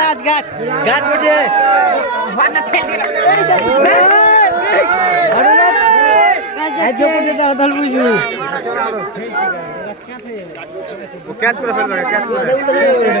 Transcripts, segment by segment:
गाज गाज गाज मुझे अरे ना गाज जो मुझे तो अदल बुझ गई वो क्या कर रहा है क्या कर रहा है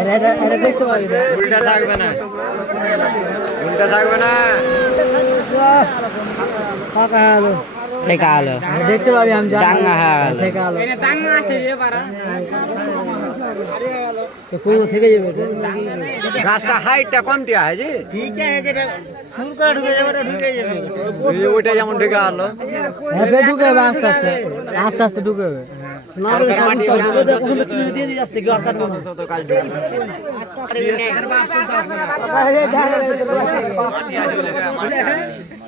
अरे अरे अरे देखो भाई उल्टा साग बना उल्टा साग बना का का लो ठेका लो देखते भाई हम जा रहे हैं ठेका लो मेरे टांग आ चाहिए बारा গাছটা হাইটটা কম দেওয়া ঢুকে যে ওইটা যেমন ঢুকে আলো ঢুকে আস্তে আস্তে আস্তে আস্তে ঢুকে না